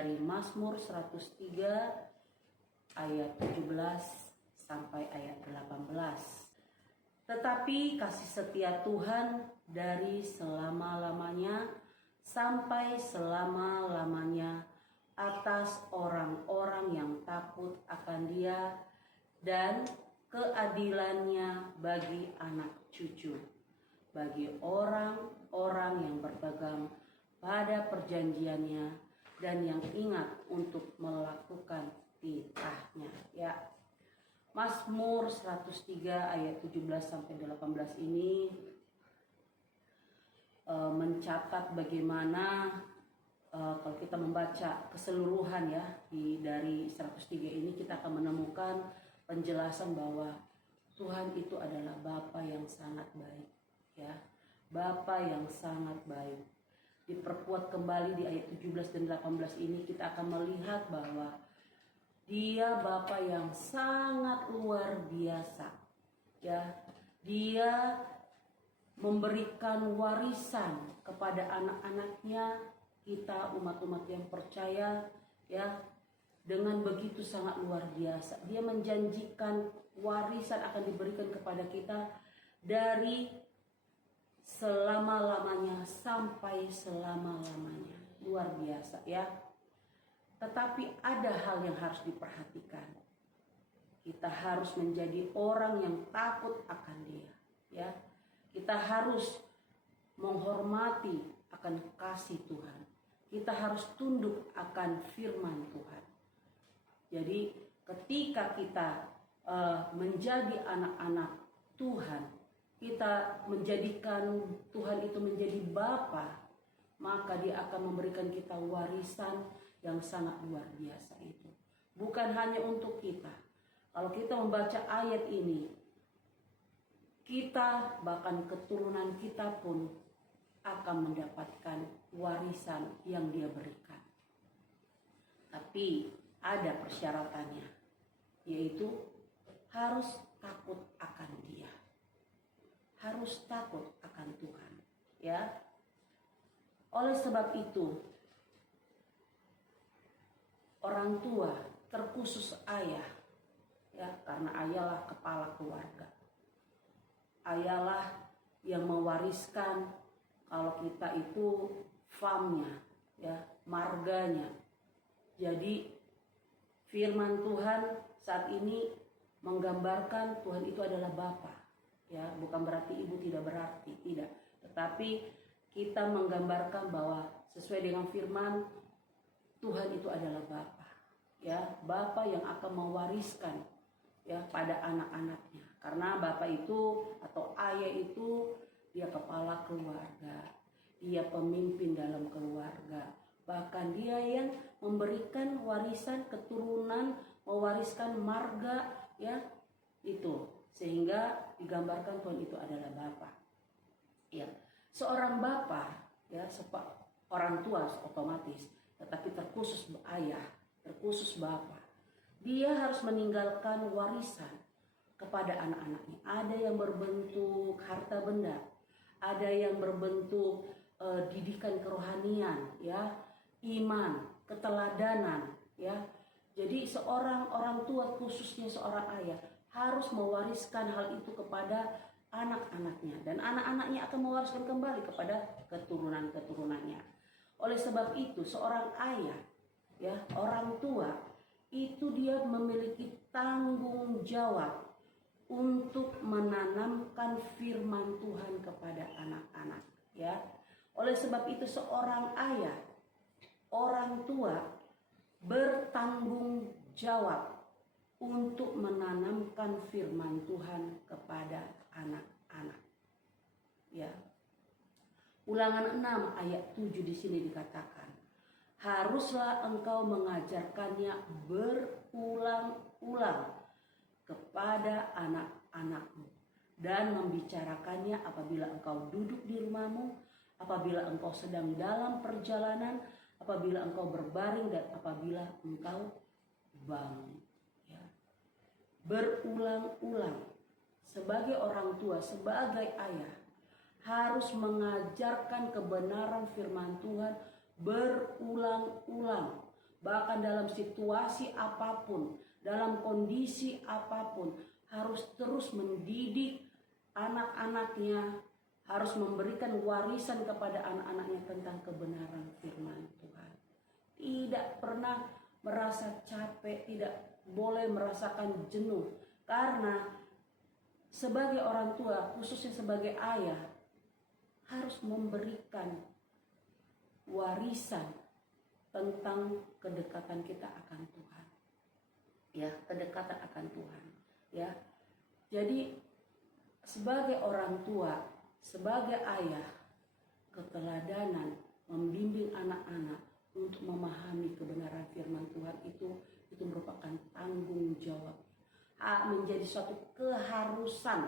dari Mazmur 103 ayat 17 sampai ayat 18. Tetapi kasih setia Tuhan dari selama-lamanya sampai selama-lamanya atas orang-orang yang takut akan Dia, dan keadilannya bagi anak cucu, bagi orang-orang yang berpegang pada perjanjiannya dan yang ingat untuk melakukan titahnya. Ya, Mazmur 103 ayat 17 sampai 18 ini mencatat bagaimana kalau kita membaca keseluruhan ya dari 103 ini, kita akan menemukan penjelasan bahwa Tuhan itu adalah Bapa yang sangat baik, ya, Bapa yang sangat baik. Diperkuat kembali di ayat 17 dan 18 ini, kita akan melihat bahwa Dia Bapa yang sangat luar biasa, ya. Dia memberikan warisan kepada anak-anaknya, kita umat-umat yang percaya, ya, dengan begitu sangat luar biasa. Dia menjanjikan warisan akan diberikan kepada kita dari selama-lamanya sampai selama-lamanya. Luar biasa, ya. Tetapi ada hal yang harus diperhatikan. Kita harus menjadi orang yang takut akan Dia, ya. Kita harus menghormati akan kasih Tuhan. Kita harus tunduk akan firman Tuhan. Jadi ketika kita menjadi anak-anak Tuhan, kita menjadikan Tuhan itu menjadi Bapa, maka Dia akan memberikan kita warisan yang sangat luar biasa itu. Bukan hanya untuk kita. Kalau kita membaca ayat ini, kita bahkan keturunan kita pun akan mendapatkan warisan yang Dia berikan. Tapi ada persyaratannya, yaitu harus takut akan Dia. Harus takut akan Tuhan, ya. Oleh sebab itu, orang tua, terkhusus ayah, ya, karena ayahlah kepala keluarga. Ayahlah yang mewariskan kalau kita itu famnya, ya, marganya. Jadi firman Tuhan saat ini menggambarkan Tuhan itu adalah Bapa, ya, bukan berarti ibu tidak berarti, tidak. Tetapi kita menggambarkan bahwa sesuai dengan firman Tuhan itu adalah Bapa, ya, Bapa yang akan mewariskan, ya, pada anak-anaknya. Karena Bapa itu atau ayah itu dia kepala keluarga, dia pemimpin dalam keluarga. Bahkan dia yang memberikan warisan keturunan, mewariskan marga, ya, itu. Sehingga digambarkan Tuhan itu adalah Bapa. Ya, seorang Bapa, ya, orang tua otomatis, tetapi terkhusus ayah, terkhusus Bapa. Dia harus meninggalkan warisan kepada anak-anaknya. Ada yang berbentuk harta benda, ada yang berbentuk didikan kerohanian, ya, iman, keteladanan, ya. Jadi seorang orang tua, khususnya seorang ayah, harus mewariskan hal itu kepada anak-anaknya, dan anak-anaknya akan mewariskan kembali kepada keturunan-keturunannya. Oleh sebab itu, seorang ayah, ya, orang tua itu dia memiliki tanggung jawab untuk menanamkan firman Tuhan kepada anak-anak, ya. Oleh sebab itu seorang ayah, orang tua bertanggung jawab untuk menanamkan firman Tuhan kepada anak-anak, ya. Ulangan 6 ayat 7 di sini dikatakan, haruslah engkau mengajarkannya berulang-ulang kepada anak-anakmu dan membicarakannya apabila engkau duduk di rumahmu, apabila engkau sedang dalam perjalanan, apabila engkau berbaring, dan apabila engkau bangun, ya. Berulang-ulang. Sebagai orang tua, sebagai ayah, harus mengajarkan kebenaran firman Tuhan berulang-ulang, bahkan dalam situasi apapun, dalam kondisi apapun, harus terus mendidik anak-anaknya, harus memberikan warisan kepada anak-anaknya tentang kebenaran firman Tuhan. Tidak pernah merasa capek, tidak boleh merasakan jenuh, karena sebagai orang tua, khususnya sebagai ayah, harus memberikan warisan tentang kedekatan kita akan Tuhan. Ya, kedekatan akan Tuhan. Ya. Jadi sebagai orang tua, sebagai ayah, keteladanan membimbing anak-anak untuk memahami kebenaran firman Tuhan itu merupakan tanggung jawab. Menjadi suatu keharusan.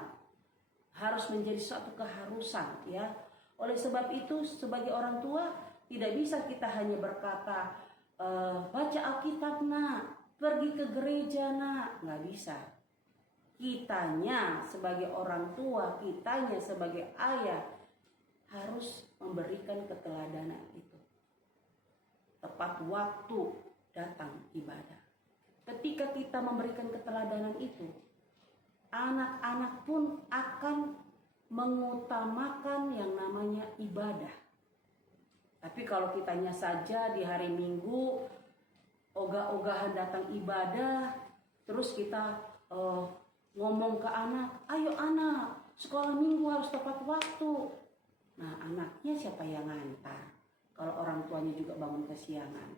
Harus menjadi suatu keharusan, ya. Oleh sebab itu, sebagai orang tua tidak bisa kita hanya berkata, baca Alkitab nak, pergi ke gereja nak. Nggak bisa. Kitanya sebagai orang tua, kitanya sebagai ayah harus memberikan keteladanan itu. Tepat waktu datang ibadah. Ketika kita memberikan keteladanan itu, anak-anak pun akan mengutamakan yang namanya ibadah. Tapi kalau kitanya saja di hari Minggu ogah-ogahan datang ibadah, terus kita ngomong ke anak, ayo anak, sekolah Minggu harus tepat waktu. Nah, anaknya siapa yang ngantar? Kalau orang tuanya juga bangun kesiangan.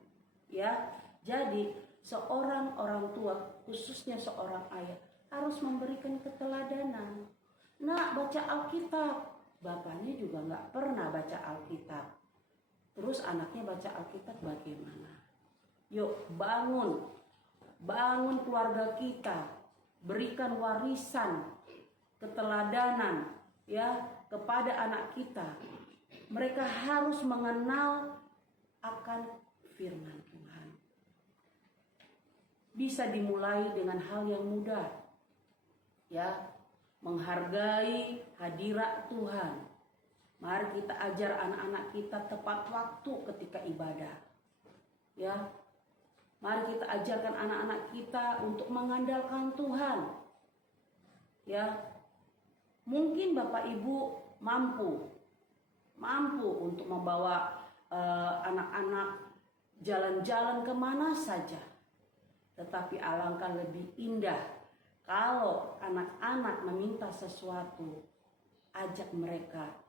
Ya, jadi seorang orang tua, khususnya seorang ayah, harus memberikan keteladanan. Nak, baca Alkitab. Bapaknya juga nggak pernah baca Alkitab. Terus anaknya baca Alkitab bagaimana? Yuk bangun keluarga kita, berikan warisan keteladanan ya kepada anak kita. Mereka harus mengenal akan firman Tuhan. Bisa dimulai dengan hal yang mudah, ya, menghargai hadirat Tuhan. Mari kita ajar anak-anak kita tepat waktu ketika ibadah. Ya. Mari kita ajarkan anak-anak kita untuk mengandalkan Tuhan. Ya. Mungkin Bapak Ibu mampu untuk membawa anak-anak jalan-jalan kemana saja. Tetapi alangkah lebih indah kalau anak-anak meminta sesuatu, ajak mereka.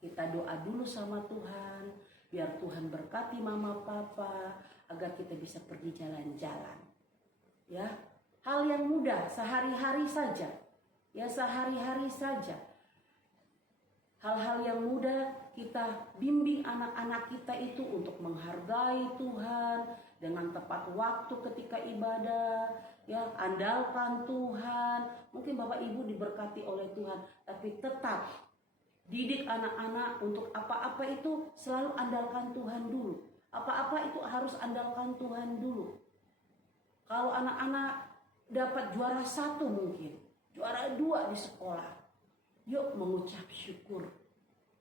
Kita doa dulu sama Tuhan, biar Tuhan berkati mama papa, agar kita bisa pergi jalan-jalan. Ya, hal yang mudah, sehari-hari saja. Ya, sehari-hari saja. Hal-hal yang mudah kita bimbing anak-anak kita itu untuk menghargai Tuhan dengan tepat waktu ketika ibadah. Ya, andalkan Tuhan. Mungkin Bapak Ibu diberkati oleh Tuhan, tapi tetap didik anak-anak untuk apa-apa itu selalu andalkan Tuhan dulu. Apa-apa itu harus andalkan Tuhan dulu. Kalau anak-anak dapat juara 1 mungkin, juara 2 di sekolah, yuk mengucap syukur.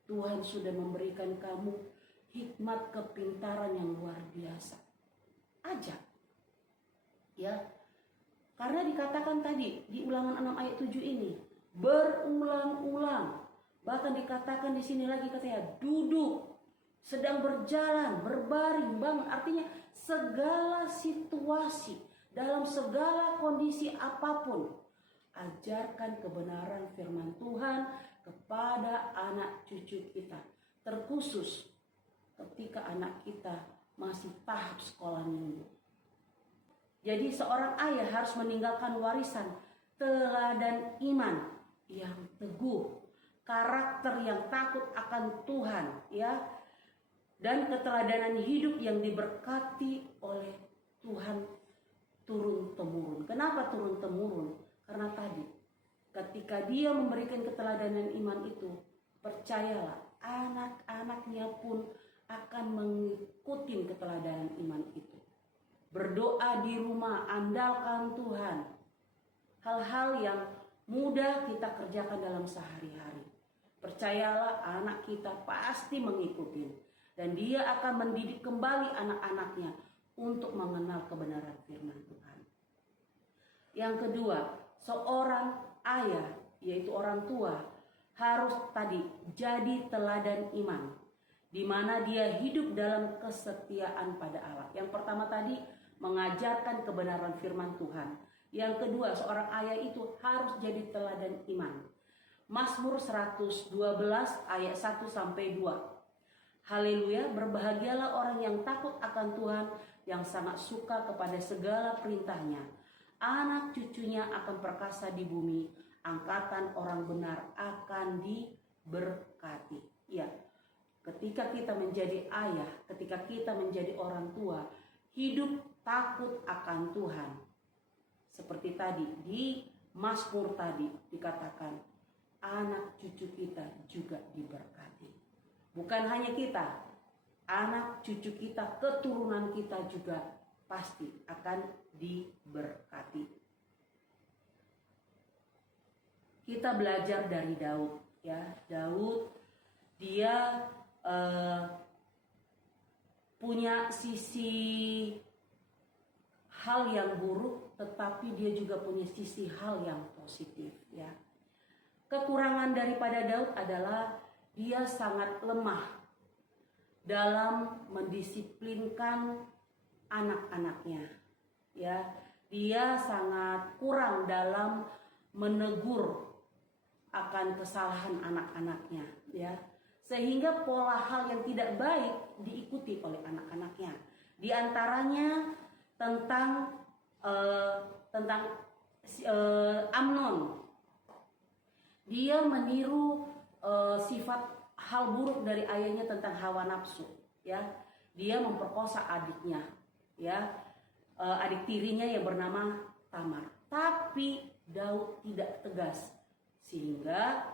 Tuhan sudah memberikan kamu hikmat kepintaran yang luar biasa. Ajak. Ya. Karena dikatakan tadi di Ulangan 6 ayat 7 ini, berulang-ulang. Bahkan dikatakan di sini lagi katanya duduk, sedang berjalan, berbaring, bangun. Artinya segala situasi, dalam segala kondisi apapun, ajarkan kebenaran firman Tuhan kepada anak cucu kita. Terkhusus ketika anak kita masih tahap sekolah minggu. Jadi seorang ayah harus meninggalkan warisan teladan iman yang teguh, karakter yang takut akan Tuhan, ya, dan keteladanan hidup yang diberkati oleh Tuhan turun temurun. Kenapa turun temurun? Karena tadi ketika dia memberikan keteladanan iman itu, percayalah anak-anaknya pun akan mengikuti keteladanan iman itu. Berdoa di rumah, andalkan Tuhan. Hal-hal yang mudah kita kerjakan dalam sehari-hari. Percayalah anak kita pasti mengikuti. Dan dia akan mendidik kembali anak-anaknya untuk mengenal kebenaran firman Tuhan. Yang kedua, seorang ayah, yaitu orang tua, harus tadi jadi teladan iman, di mana dia hidup dalam kesetiaan pada Allah. Yang pertama tadi mengajarkan kebenaran firman Tuhan. Yang kedua, seorang ayah itu harus jadi teladan iman. Mazmur 112 ayat 1 sampai 2. Haleluya, berbahagialah orang yang takut akan Tuhan, yang sangat suka kepada segala perintahnya. Anak cucunya akan perkasa di bumi, angkatan orang benar akan diberkati. Ya, ketika kita menjadi ayah, ketika kita menjadi orang tua, hidup takut akan Tuhan. Seperti tadi di Mazmur tadi dikatakan, anak cucu kita juga diberkati. Bukan hanya kita, anak cucu kita, keturunan kita juga pasti akan diberkati. Kita belajar dari Daud, ya. Daud dia punya sisi hal yang buruk, tetapi dia juga punya sisi hal yang positif, ya. Kekurangan daripada Daud adalah dia sangat lemah dalam mendisiplinkan anak-anaknya, ya. Dia sangat kurang dalam menegur akan kesalahan anak-anaknya, ya. Sehingga pola hal yang tidak baik diikuti oleh anak-anaknya. Di antaranya tentang Amnon. Dia meniru sifat hal buruk dari ayahnya tentang hawa nafsu, ya. Dia memperkosa adiknya, ya, adik tirinya yang bernama Tamar. Tapi Daud tidak tegas, sehingga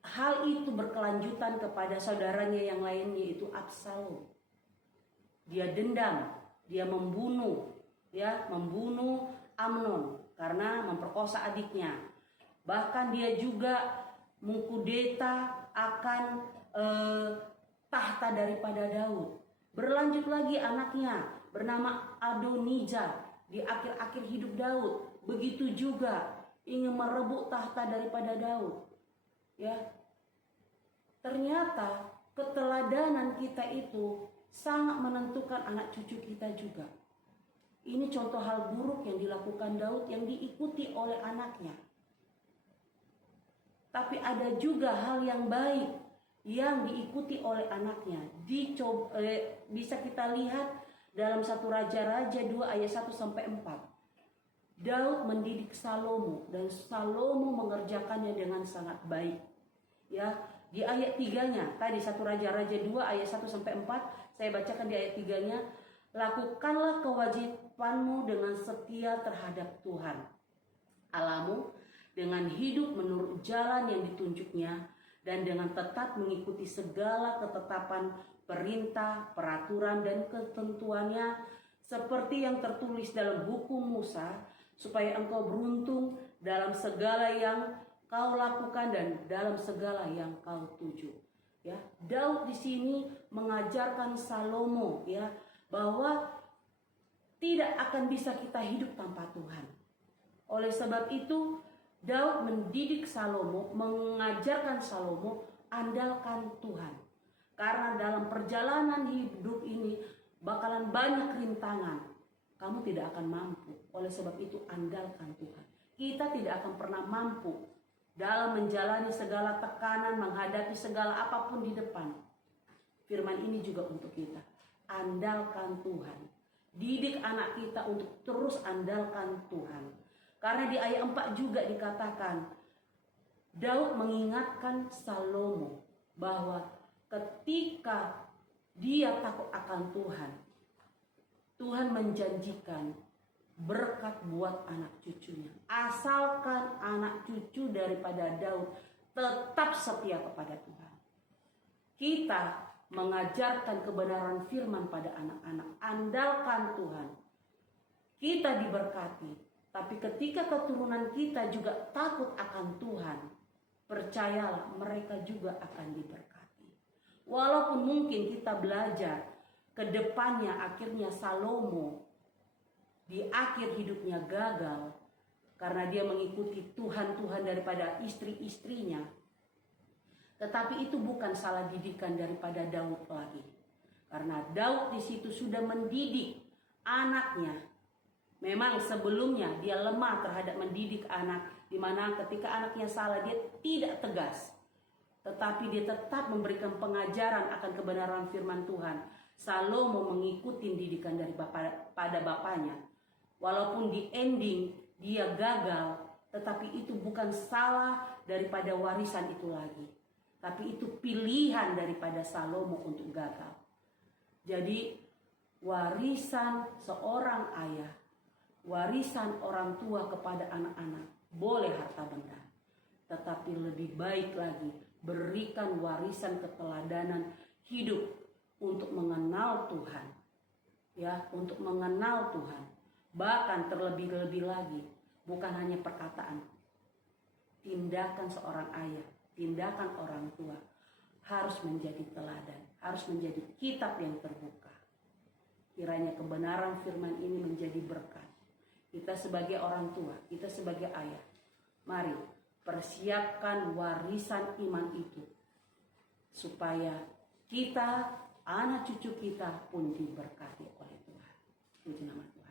hal itu berkelanjutan kepada saudaranya yang lainnya, yaitu Absalom. Dia dendam, dia membunuh Amnon karena memperkosa adiknya. Bahkan dia juga mengkudeta akan tahta daripada Daud. Berlanjut lagi anaknya bernama Adonijah di akhir-akhir hidup Daud, begitu juga ingin merebut tahta daripada Daud. Ya, ternyata keteladanan kita itu sangat menentukan anak cucu kita juga. Ini contoh hal buruk yang dilakukan Daud yang diikuti oleh anaknya. Tapi ada juga hal yang baik yang diikuti oleh anaknya. Bisa kita lihat dalam 1 Raja-Raja 2 ayat 1 sampai 4. Daud mendidik Salomo dan Salomo mengerjakannya dengan sangat baik. Ya, di ayat 3-nya tadi 1 Raja-Raja 2 ayat 1 sampai 4, saya bacakan di ayat 3-nya. Lakukanlah kewajibanmu dengan setia terhadap Tuhan Allahmu, dengan hidup menurut jalan yang ditunjuknya, dan dengan tetap mengikuti segala ketetapan, perintah, peraturan, dan ketentuannya seperti yang tertulis dalam hukum Musa, supaya engkau beruntung dalam segala yang kau lakukan dan dalam segala yang kau tuju. Ya, Daud di sini mengajarkan Salomo, ya, bahwa tidak akan bisa kita hidup tanpa Tuhan. Oleh sebab itu, Daud mendidik Salomo, mengajarkan Salomo, andalkan Tuhan. Karena dalam perjalanan hidup ini bakalan banyak rintangan. Kamu tidak akan mampu. Oleh sebab itu, andalkan Tuhan. Kita tidak akan pernah mampu dalam menjalani segala tekanan, menghadapi segala apapun di depan. Firman ini juga untuk kita. Andalkan Tuhan. Didik anak kita untuk terus andalkan Tuhan. Karena di ayat 4 juga dikatakan, Daud mengingatkan Salomo bahwa ketika dia takut akan Tuhan, Tuhan menjanjikan berkat buat anak cucunya. Asalkan anak cucu daripada Daud tetap setia kepada Tuhan. Kita mengajarkan kebenaran firman pada anak-anak. Andalkan Tuhan. Kita diberkati. Tapi ketika keturunan kita juga takut akan Tuhan, percayalah mereka juga akan diberkati. Walaupun mungkin kita belajar kedepannya akhirnya Salomo di akhir hidupnya gagal karena dia mengikuti Tuhan-Tuhan daripada istri-istrinya. Tetapi itu bukan salah didikan daripada Daud lagi. Karena Daud di situ sudah mendidik anaknya. Memang sebelumnya dia lemah terhadap mendidik anak, di mana ketika anaknya salah dia tidak tegas. Tetapi dia tetap memberikan pengajaran akan kebenaran firman Tuhan. Salomo mengikuti didikan pada bapaknya. Walaupun di ending dia gagal, tetapi itu bukan salah daripada warisan itu lagi. Tapi itu pilihan daripada Salomo untuk gagal. Jadi warisan seorang ayah, warisan orang tua kepada anak-anak boleh harta benda. Tetapi lebih baik lagi berikan warisan keteladanan hidup untuk mengenal Tuhan. Ya, untuk mengenal Tuhan. Bahkan terlebih-lebih lagi, bukan hanya perkataan. Tindakan seorang ayah, tindakan orang tua harus menjadi teladan, harus menjadi kitab yang terbuka. Kiranya kebenaran firman ini menjadi berkat. Kita sebagai orang tua, kita sebagai ayah, mari persiapkan warisan iman itu supaya kita, anak cucu kita pun diberkati oleh Tuhan. Puji nama Tuhan.